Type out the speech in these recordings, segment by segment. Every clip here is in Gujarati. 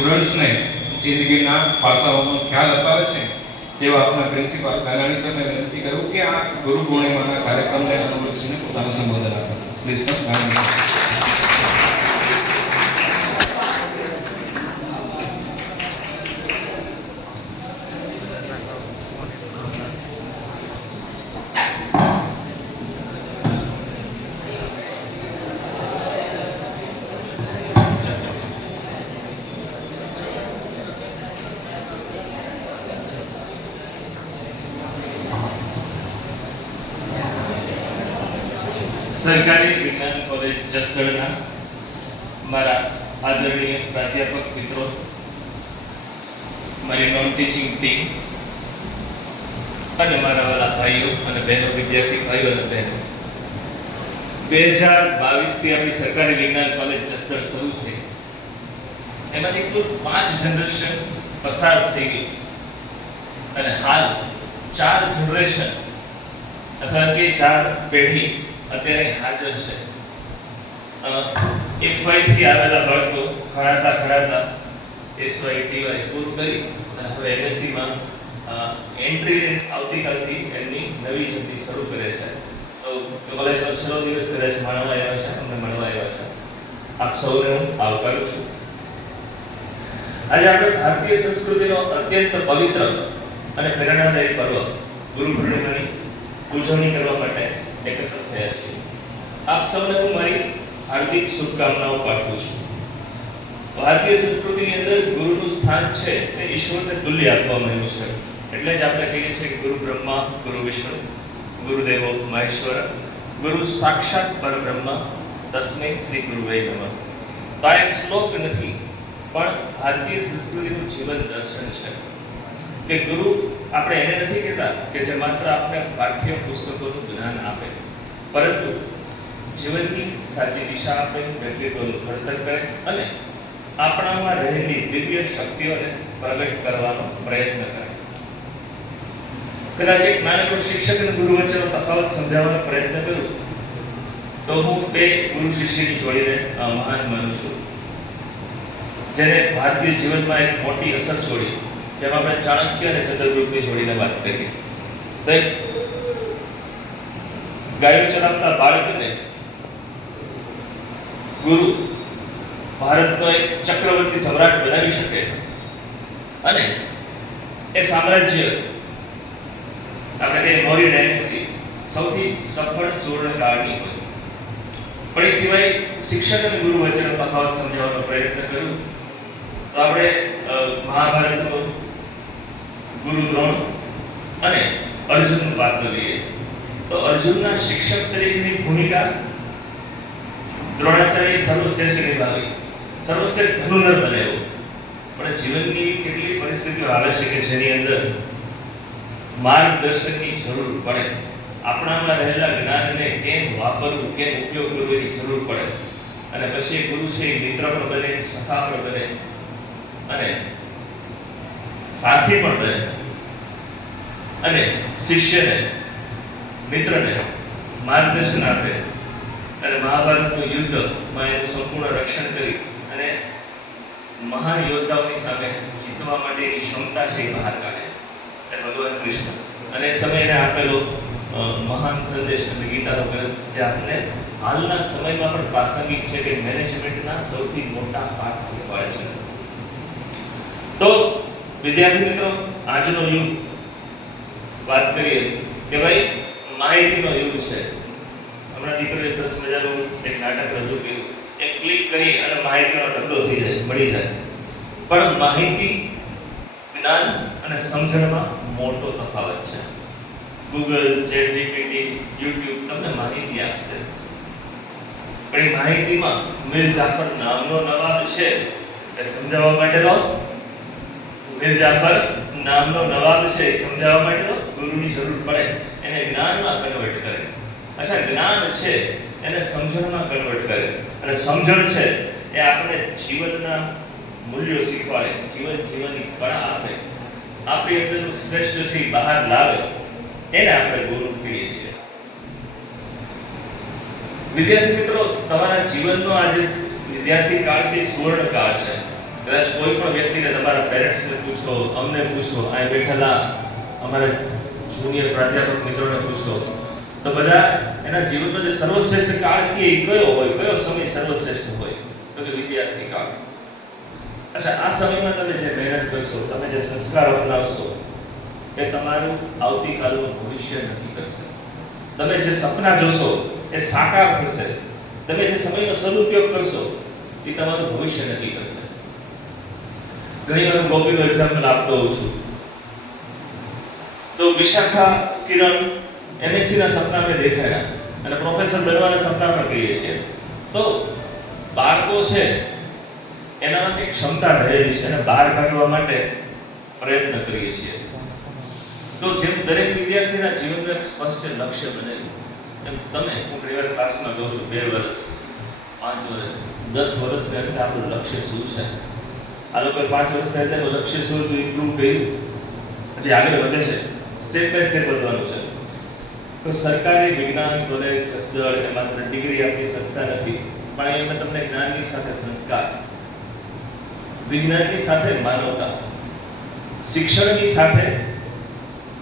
સ્ટુડન્ટ્સને જિંદગીના પાસાઓનો ખ્યાલ અપાવે છે તેવા આપણા પ્રિન્સિપાલ કાનાણી સાહેબને વિનંતી કરું કે આ ગુરુ પૂર્ણિમાના કાર્યક્રમને અનુલક્ષીને પોતાનું સંબોધન આપે. પ્લીઝ કાનાણી. સરકારી વિજ્ઞાન કોલેજ જસદણના મારા આદરણીય પ્રાધ્યાપક મિત્રો, મારી નોન ટીચિંગ ટીમ અને મારા વાલા ભાઈઓ અને બહેનો, વિદ્યાર્થી ભાઈઓ અને બહેનો, 2022 થી આપણી સરકારી વિજ્ઞાન કોલેજ જસદણ શરૂ થઈ. એમાંથી કુલ 5 જનરેશન પસાર થઈ ગઈ અને હાલ 4 જનરેશન અથવા કે 4 પેઢી અત્યારે હાજર છે. F5 થી આવેલા બાળકો ઘડાતા SY TY પૂરું કરી અને હવે MSc માં એન્ટ્રી આવતીકાલથી એમની નવી જર્ની શરૂ કરે છે. તો કોલેજનો છેલ્લો દિવસ કદાચ માણવા આવ્યા છે, અમને મળવા આવ્યા છે. આપ સૌને હું આવકારું છું. આજે આપણે ભારતીય સંસ્કૃતિનો અત્યંત પવિત્ર અને પ્રેરણાદાયી પર્વ ગુરુ પૂર્ણિમાની ઉજવણી કરવા માટે એકત્ર થયા છીએ. આપ સૌને હું મારી હાર્દિક શુભકામનાઓ પાઠવું છું. ભારતીય સંસ્કૃતિની અંદર ગુરુનું સ્થાન છે તે ઈશ્વરને તુલ્ય આપવામાં આવ્યું છે. એટલે જ આપણે કહીએ છીએ કે ગુરુ બ્રહ્મા, ગુરુ વિષ્ણુ, ગુરુદેવો મહેશ્વર, ગુરુ સાક્ષાત પરબ્રહ્મ, તસ્મૈ શ્રી ગુરુવે નમઃ. તો આ એક શ્લોક નથી, પણ ભારતીય સંસ્કૃતિનું જીવન દર્શન છે કે ગુરુ આપણે એને નથી કહેતા કે જે માત્ર આપણે પાઠ્ય પુસ્તકોનું જ્ઞાન આપે, પરંતુ જીવનની સાચી દિશા આપે, વ્યક્તિત્વનું ઘડતર કરે અને આપણામાં રહેલી દિવ્ય શક્તિઓને પ્રગટ કરવાનો પ્રયત્ન કરે. કદાચ એક નાનકડો શિક્ષક અને ગુરુ વચ્ચેનો તફાવત સમજાવવાનો પ્રયત્ન કરું તો હું બે ગુરુ શિષ્યની જોડીને મહાન માનું છું, જેને ભારતીય જીવનમાં એક મોટી અસર છોડી. જેમાં આપણે ચાણક્ય અને ચંદ્રગુપ્તની જોડીને વાત કરીએ તો એક ગાયો ચરાવતા બાળકને ગુરુ ભારતનો એક ચક્રવર્તી સમ્રાટ બનાવી શકે અને એ સામ્રાજ્ય આપણે કહીએ મૌર્ય ડાયનેસ્ટી સૌથી સફળ સુવર્ણકાળની હોય. પણ એ સિવાય શિક્ષક અને ગુરુ વચ્ચેનો તફાવત સમજાવવાનો પ્રયત્ન કર્યો તો આપણે મહાભારતનો ગુરુ દ્રોણ અને અર્જુનનું પાત્ર લઈએ તો અર્જુનના શિક્ષક તરીકેની ભૂમિકા દ્રોણાચાર્ય સર્વશ્રેષ્ઠ નિભાવી, સર્વશ્રેષ્ઠ ધનુર્ધર બન્યો. પણ જીવનની કેટલી પરિસ્થિતિઓ આવે છે કે જેની અંદર માર્ગદર્શનની જરૂર પડે, આપણામાં રહેલા જ્ઞાનને કેમ વાપરવું, કેમ ઉપયોગ કરવો એની જરૂર પડે. અને પછી ગુરુ છે એ મિત્ર પણ બને, સખા પણ બને અને સાથી પણ બને અને શિષ્યને, મિત્રને માર્ગદર્શન આપે અને મહાભારતનું યુદ્ધમાં એનું સંપૂર્ણ રક્ષણ કરી અને મહાન યોદ્ધાઓની સામે જીતવા માટેની ક્ષમતા છે એ બહાર કાઢે. એ ભગવાન કૃષ્ણ અને એ સમયને આપેલો મહાન સંદેશ એટલે ગીતાનો ગ્રંથ, જે આપણને હાલના સમયમાં પણ પ્રાસંગિક છે કે મેનેજમેન્ટના સૌથી મોટા પાઠ શીખવાડે છે. તો વિદ્યાર્થી મિત્રો, આજનો યુગ વાત કરીએ કે ભાઈ માહિતીનો યુગ છે. હમણાં દીકરીએ સરસ મજાનું એક નાટક રજૂ કર્યું, એક ક્લિક કરી અને માહિતીનો ઢગલો થઈ જાય, મળી જાય. પણ માહિતી, જ્ઞાન અને સમજણમાં મોટો તફાવત છે. ગૂગલ, ChatGPT, YouTube તમને માહિતી આપશે, પણ એ માહિતીમાં મીર જાફર નામનો નવાબ છે એ સમજાવવા માટે તો મીર જાફર નામનો નવાબ છે એ સમજાવવા માટે તો ગુરુની જરૂર પડે. એને જ્ઞાનમાં કન્વર્ટ કરે. અચ્છા, જ્ઞાન છે એને સમજણમાં કન્વર્ટ કરે અને સમજણ છે એ આપણે જીવનના મૂલ્યો શીખવાડે, જીવન જીવવાની કળા આપે, આપણી અંદરનું શ્રેષ્ઠ છે બહાર લાવે, એને આપણે ગુરુ કહીએ છીએ. વિદ્યાર્થી મિત્રો, તમારા જીવનનો આજે વિદ્યાર્થી કાળ છે સુવર્ણ કાળ છે. કદાચ કોઈ પણ વ્યક્તિને તમારા પેરેન્ટ્સને પૂછો, અમને પૂછો, અહીં બેઠેલા અમારા જુનિયર પ્રાધ્યાપક મિત્રોને પૂછો, તો બધા એના જીવનનો જે સર્વશ્રેષ્ઠ કાળ કે એ કયો હોય, કયો સમય સર્વશ્રેષ્ઠ હોય, તો કે વિદ્યાર્થી કાળ. અચ્છા, આ સમયમાં તમે જે મહેનત કરશો, તમે જે સંસ્કાર અપનાવશો, એ તમારું આવતીકાલનું ભવિષ્ય નક્કી કરશે. તમે જે સપના જોશો એ સાકાર થશે. તમે જે સમયનો સદુપયોગ કરશો એ તમારું ભવિષ્ય નક્કી કરશે. ઘણી વાર ગોપીનું એક્ઝામ્પલ આપતો હોઉં છું. તો વિશાખા કિરણ MSc ના સપના મેં દેખાડ્યા અને પ્રોફેસર બનવાના સપના પણ કહીએ છીએ. તો બાળકો છે એનામાં એક ક્ષમતા રહેલી છે અને બહાર કાઢવા માટે પ્રયત્ન કરીએ છીએ. તો જેમ દરેક વિદ્યાર્થીના જીવનનું એક સ્પષ્ટ લક્ષ્ય બનેલું, એમ તમે હું ઘણી વાર ક્લાસમાં કહું છું 2 વર્ષ, 5 વર્ષ, 10 વર્ષની અંદર આપણું લક્ષ્ય શું છે. આ લોકો 5 વર્ષની અંદર લક્ષ્ય શું હતું, ઇમ્પ્રૂવ કર્યું, પછી આગળ વધે છે, સ્ટેપ બાય સ્ટેપ વધવાનું છે. તો સરકારી વિજ્ઞાન કોલેજ જસદણ એ માત્ર ડિગ્રી આપની સંસ્થા નથી, પણ એમાં તમને જ્ઞાનની સાથે સંસ્કાર, વિજ્ઞાનની સાથે માનવતા, શિક્ષણની સાથે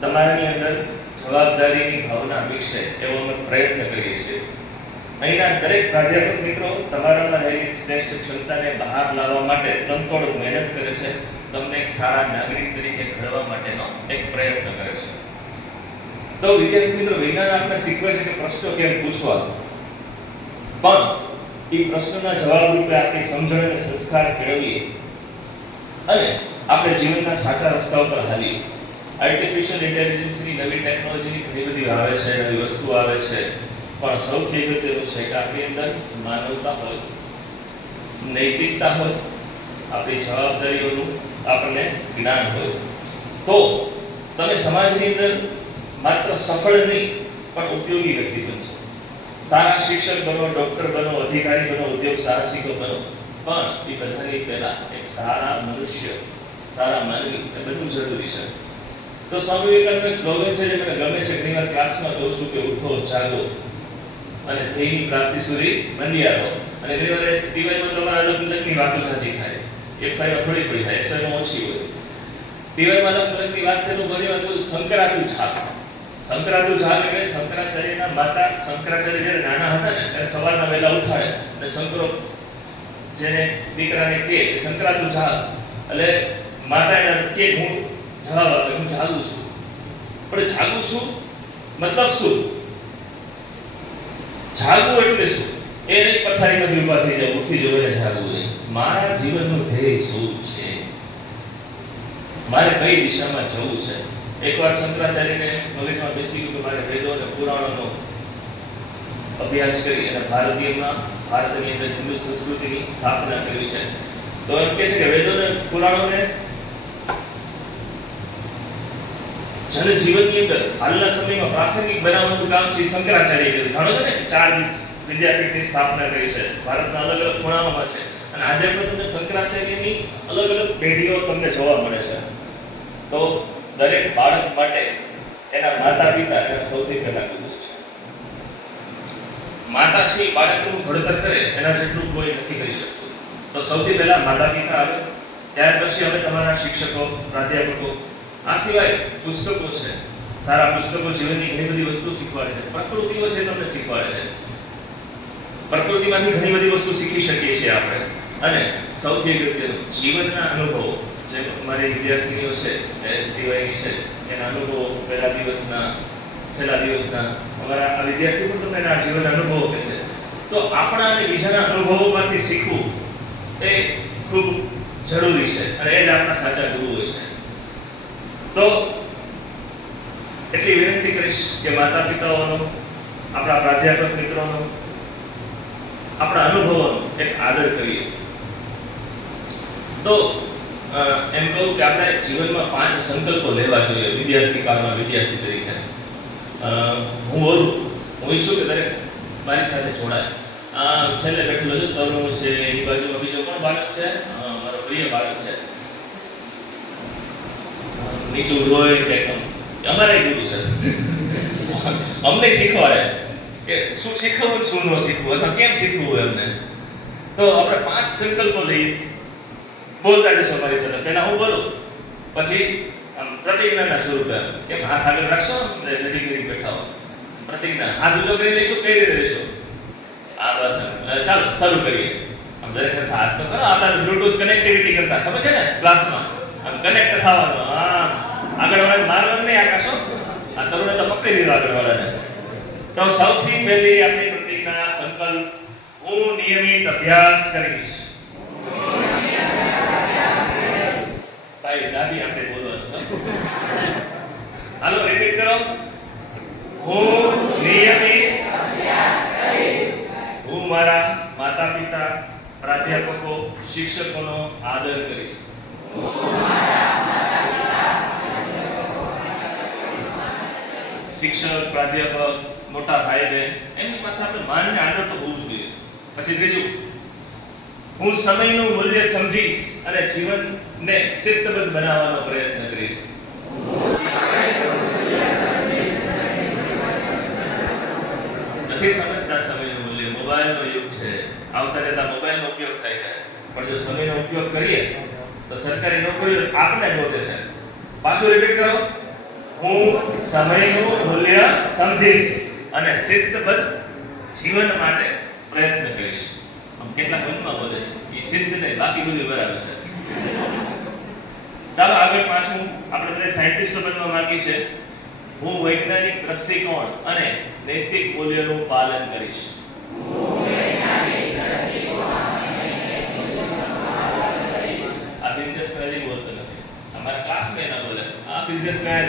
તમારાની અંદર જવાબદારીની ભાવના વિકસે એવો અમે પ્રયત્ન કરીએ છીએ. અહીંના દરેક પ્રાધ્યાપક મિત્રો તમારામાં રહેલી શ્રેષ્ઠ ક્ષમતાને બહાર લાવવા માટે તનતોડ મહેનત કરે છે, તમને એક સારા નાગરિક તરીકે ઘડવા માટેનો એક પ્રયત્ન કરે છે. તો વિદ્યાર્થી મિત્રો, વિજ્ઞાન આપણે શીખવે છે કે પ્રશ્નો કેમ પૂછવા, પણ એ પ્રશ્નોના જવાબ રૂપે આપણી સમજણ અને સંસ્કાર કેળવીએ અને આપણે જીવનના સાચા રસ્તા ઉપર હાલીએ. આર્ટિફિશિયલ ઇન્ટેલિજન્સની નવી ટેકનોલોજીની ઘણી બધી આવે છે, નવી વસ્તુઓ આવે છે, પણ સૌથી અગત્યનું છે કે આપણી અંદર માનવતા હોય, નૈતિકતા હોય, આપણી જવાબદારીઓનું આપણને જ્ઞાન હોય, તો તમે સમાજની અંદર માત્ર સફળ નહીં પણ ઉપયોગી વ્યક્તિ બનશો. સારા શિક્ષક બનો, ડોક્ટર બનો, અધિકારી બનો, ઉદ્યોગ સાહસિકો બનો, પણ એ બધાની પહેલા એક સારા મનુષ્ય, સારા માનવી એ બધું જરૂરી છે. તો સ્વામી વિવેકાનંદનું એક સ્લોગન છે જે મને ગમે છે, ઘણી વાર ક્લાસમાં કહું છું કે ઉઠો, જાગો અને ધ્યેયની પ્રાપ્તિ સુધી મંડ્યા રહો. અને ઘણી વાર ટીવાયમાં તમારા અલગ અલગની વાતો ઝાઝી થાય, એક ફાઈમાં થોડી થાય, એસવાયમાં ઓછી હોય. ટીવાયમાં અલગ અલગની વાત થાય તો ઘણી વાર બધું સંકરાતું જાગ. સંકરાતું જાગ એટલે શંકરાચાર્યના માતા, શંકરાચાર્ય જ્યારે નાના હતા ને ત્યારે સવારના વહેલા ઉઠાડે અને શંકરો જેને દીકરાને કહે કે સંકરાતું જાગ, એટલે માતા એને કે હું જવાબ આપે, હું જાગું છું. પણ જાગું છું મતલબ શું? જાગવું એટલે શું? એ નહીં પથારીમાંથી ઊભા થઈ જાય, ઉઠી જવું એને જાગવું નહીં. મારા જીવનનું ધ્યેય શું છે, મારે કઈ દિશામાં જવું છે. એકવાર શંકરાચાર્યને મગજમાં બેસી ગયું કે મારે વેદો અને પુરાણોનો અભ્યાસ કરી અને ભારતની અંદર હિન્દુ સંસ્કૃતિની સ્થાપના કરવી છે. તો એમ કહે છે કે વેદો અને પુરાણોને જનજીવનની અંદર હાલના સમયમાં પ્રાસંગિક બનાવવાનું કામ છે શંકરાચાર્યએ કર્યું. જાણો છો ને, 4 વિદ્યાપીઠની સ્થાપના કરી છે, ભારતના અલગ અલગ ખૂણાઓમાં છે, અને આજે પણ તમને શંકરાચાર્યની અલગ અલગ પેઢીઓ તમને જોવા મળે છે. તો દરેક બાળક માટે એના માતા પિતા એના સૌથી પહેલા ગુરુ છે. માતાશ્રી બાળકનું ઘડતર કરે એના જેટલું કોઈ નથી કરી શકતું. તો સૌથી પહેલા માતા પિતા આવે, ત્યાર પછી હવે તમારા શિક્ષકો, પ્રાધ્યાપકો. આ સિવાય પુસ્તકો છે, સારા પુસ્તકો જીવનની ઘણી બધી વસ્તુ શીખવાડે છે, પ્રકૃતિઓ છે તમને શીખવાડે છે. પ્રકૃતિમાંથી ઘણી બધી વસ્તુ શીખી શકીએ છીએ આપણે. અને સૌથી અગત્યનું જીવનના અનુભવો, જે અમારી વિદ્યાર્થીનીઓ છે એ ટીવાયની છે, એના અનુભવો પહેલા દિવસના, છેલ્લા દિવસના, અમારા આ વિદ્યાર્થીઓ પણ તમને એના જીવન અનુભવો કહેશે. તો આપણા અને બીજાના અનુભવોમાંથી શીખવું એ ખૂબ જરૂરી છે અને એ જ આપણા સાચા ગુરુ હોય છે. તો એટલી વિનંતી કરીશ કે માતા પિતાઓનો, આપણા પ્રાધ્યાપક મિત્રોનો, આપણા અનુભવોનો એક આદર કરીએ. તો એમ કહું કે આપણે જીવનમાં 5 સંકલ્પો લેવા જોઈએ વિદ્યાર્થી કાળમાં, વિદ્યાર્થી તરીકે. હું બોલું, હું ઈચ્છું કે દરેક મારી સાથે જોડાય. છેલ્લે બેઠેલો છે તરુણ છે, એની બાજુમાં બીજો પણ બાળક છે, મારો પ્રિય બાળક છે, નીચું રોય કે અમારા ગુરુ છે. અમને શીખવાડે કે શું શીખવવું, શું ન શીખવું, અથવા કેમ શીખવું એમને. તો આપણે 5 સંકલ્પો લઈએ. બોલતા જશો મારી સાથે. પહેલા હું બોલું, પછી આમ પ્રતિજ્ઞાના સ્વરૂપે કેમ હાથ આગળ રાખશો, નજીક બેઠા હો, પ્રતિજ્ઞા હાથ ઊંચો કરી લઈશું, કઈ રીતે લઈશું? આ બસ ચાલો શરૂ કરીએ. આમ દરેક હાથ તો કરો. આપણે બ્લૂટૂથ કનેક્ટિવિટી કરતા ખબર છે ને ક્લાસમાં, આમ કનેક્ટ થવાનું. હા, આગળ વાળાને મારવાનું નહીં આકાશો. આ તરુણે તો પકડી લીધો આગળ વાળાને. તો સૌથી પહેલી આપણી પ્રતિજ્ઞા સંકલ્પ, હું નિયમિત અભ્યાસ કરીશ. ભાઈ દાદી આપણે બોલવાનું છે. હાલો રિપીટ કરો. હું નિયમિત અભ્યાસ કરીશ. હું મારા માતા પિતા, પ્રાધ્યાપકો, શિક્ષકોનો આદર કરીશ. શિક્ષક, પ્રાધ્યાપક, મોટા ભાઈ બહેન એમની પાસે આપણે માન ને આદર તો હોવું જોઈએ. પછી ત્રીજું, હું સમયનું મૂલ્ય સમજીશ અને જીવનને શિસ્તબદ્ધ બનાવવાનો પ્રયત્ન કરીશ. નથી સમજતા સમયનું મૂલ્ય. મોબાઈલનો યુગ છે, આવતા જતા મોબાઈલનો ઉપયોગ થાય છે, પણ જો સમયનો ઉપયોગ કરીએ તો સરકારી નોકરીઓ આપણે ગોતે છે. પાછું રિપીટ કરો. હું સમયનું મૂલ્ય સમજીશ અને શિસ્તબદ્ધ જીવન માટે પ્રયત્ન કરીશ. આમ કેટલા મનમાં બોલે છે એ શિસ્ત નહીં, બાકી બધું બરાબર છે. ચાલો આગળ પાછું આપણે બધા સાયન્ટિસ્ટો બનવા માંગી છે. હું વૈજ્ઞાનિક દ્રષ્ટિકોણ અને નૈતિક મૂલ્યોનું પાલન કરીશ. આ બિઝનેસમેન જ બોલતો નથી, અમારા ક્લાસમેન ના બોલે. આ બિઝનેસમેન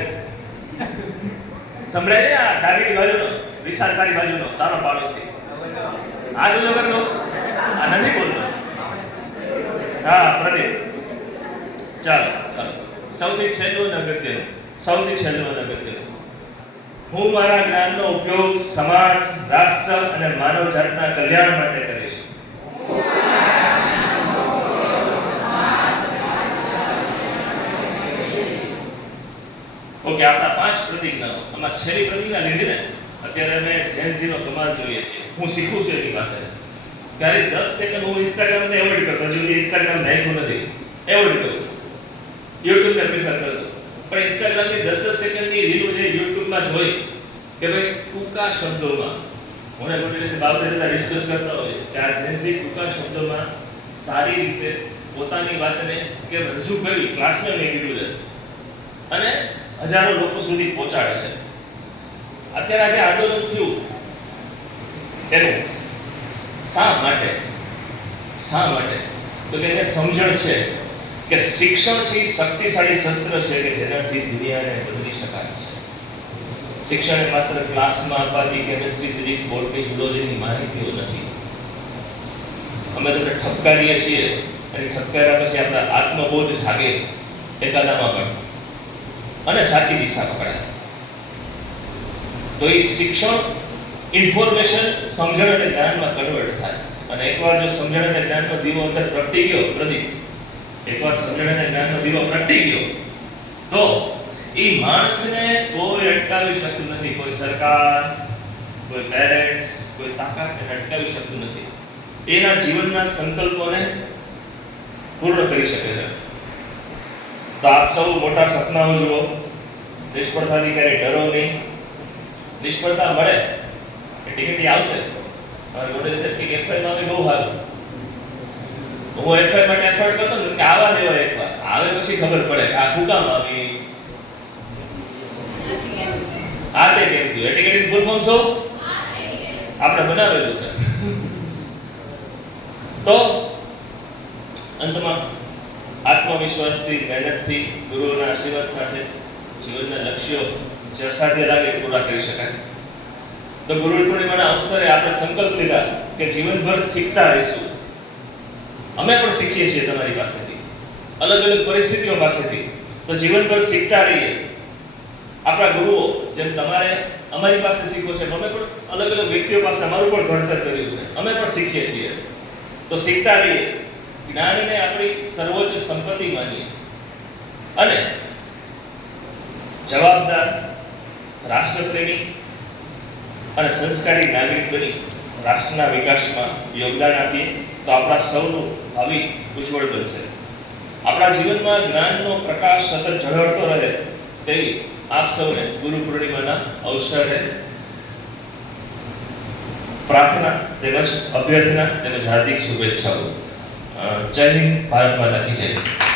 સંભળાય ને, આ ડાબી બાજુનો, વિશાળકારી બાજુનો તારો પાડોશી. આ જો કરતો, આ નથી બોલતો. હા પ્રદીપ. ચાલો ચાલો, સૌથી છેલ્લું અને અગત્યનું, હું મારા જ્ઞાનનો ઉપયોગ સમાજ, રાષ્ટ્ર અને માનવ જાતના કલ્યાણ માટે કરીશ. ઓકે, આપણા 5 પ્રતિજ્ઞાઓ. આમાં છેલ્લી પ્રતિજ્ઞા લીધી ને, અત્યારે અમે જેન નો કમાલ જોઈએ છીએ. હું શીખું છું એની પાસે. ત્યારે 10 સેકન્ડ હું ઇન્સ્ટાગ્રામ ને એવોઇડ કરતો, હજુ સુધી ઇન્સ્ટાગ્રામ નાખ્યું નથી, એવોઇડ કરું. યુટ્યુબ ને પ્રિફર કરતો. પણ ઇન્સ્ટાગ્રામ ની 10-10 સેકન્ડની રીલો જે યુટ્યુબમાં જોઈ કે ભાઈ ટૂંકા શબ્દોમાં, હું ને કોઈ દિવસે બાબતે જતા ડિસ્કસ કરતા હોય કે આ જેન્સી ટૂંકા શબ્દોમાં સારી રીતે પોતાની વાતને કે રજૂ કરવી, ક્લાસમાં મેં કીધું છે, અને હજારો લોકો સુધી પહોંચાડે છે. અત્યારે આજે આંદોલન થયું એનું શા માટે તો કે એને સમજણ છે કે શિક્ષણ છે એ શક્તિશાળી શસ્ત્ર છે કે જેનાથી દુનિયાને બદલી શકાય છે. શિક્ષણ એ માત્ર ક્લાસમાં અપાતી કેમિસ્ટ્રી, ફિઝિક્સ, બોટની, ઝૂલોજીની માહિતીઓ નથી. અમે તમને ઠપકારીએ છીએ અને ઠપકાર્યા પછી આપણા આત્મબોધ જાગે એકાદામાં પણ, અને સાચી દિશા પકડાય. તો એ શિક્ષણ ઇન્ફોર્મેશન, સમજણ અને જ્ઞાનમાં કન્વર્ટ થાય. અને એકવાર જો સમજણ અને જ્ઞાનનો દીવો અંદર પ્રગટી ગયો, પ્રદીપ, એકવાર સમજણ અને જ્ઞાનનો દીવો પ્રગટી ગયો તો એ માણસને કોઈ અટકાવી શકતું નથી. કોઈ સરકાર, કોઈ પેરેન્ટ્સ, કોઈ તાકાત એને અટકાવી શકતું નથી. એના જીવનના સંકલ્પોને પૂર્ણ કરી શકે છે. તો આપ સૌ મોટા સપનાઓ જુઓ, નિષ્ફળતાથી ક્યારેય ડરો નહીં. નિષ્ફળતા મળે એ ટિકિટ આવશે. હવે મોડેલ છે કે એફઆઈ માં બહુ સારું, હું એફઆઈ માટે એફર્ટ કરતો ને કે આવા દેવા એકવાર આવે પછી ખબર પડે કે આ શું કામ આવી, આ તે કેમ થયું. એટીકેટિંગ ફૂલ ફોર્મ શું આપણે બનાવેલું છે. તો અંતમાં આત્મવિશ્વાસથી, મહેનતથી, ગુરુઓના આશીર્વાદ સાથે જીવનના લક્ષ્યો જે અસાધ્ય લાગે પૂરા કરી શકાય. તો ગુરુ પૂર્ણિમાના અવસરે આપણે સંકલ્પ લીધા કે જીવનભર શીખતા રહીશું. અમે પણ શીખીએ છીએ તમારી પાસેથી, અલગ અલગ પરિસ્થિતિઓ પાસેથી. તો જીવનભર શીખતા રહીએ. આપણા ગુરુઓ જેમ તમારે અમારી પાસે શીખો છે, અમે પણ અલગ અલગ વ્યક્તિઓ પાસે અમારું પણ ભણતર કર્યું છે, અમે પણ શીખીએ છીએ. તો શીખતા રહીએ, જ્ઞાનને આપણી સર્વોચ્ચ સંપત્તિ માનીએ અને જવાબદાર, રાષ્ટ્રપ્રેમી અને સંસ્કારી નાગરિક બની રાષ્ટ્રના વિકાસમાં યોગદાન આપીએ તો આપણા સૌનું ભાવિ ઉજ્જવળ બનશે. તમારા જીવનમાં જ્ઞાનનો પ્રકાશ સતત ઝળહળતો રહે તેવી આપ સૌને ગુરુ પૂર્ણિમાના અવસરે પ્રાર્થના તેમજ અભ્યર્થના તેમજ હાર્દિક શુભેચ્છાઓ. જય હિન્દ, ભારત માતા કી જય.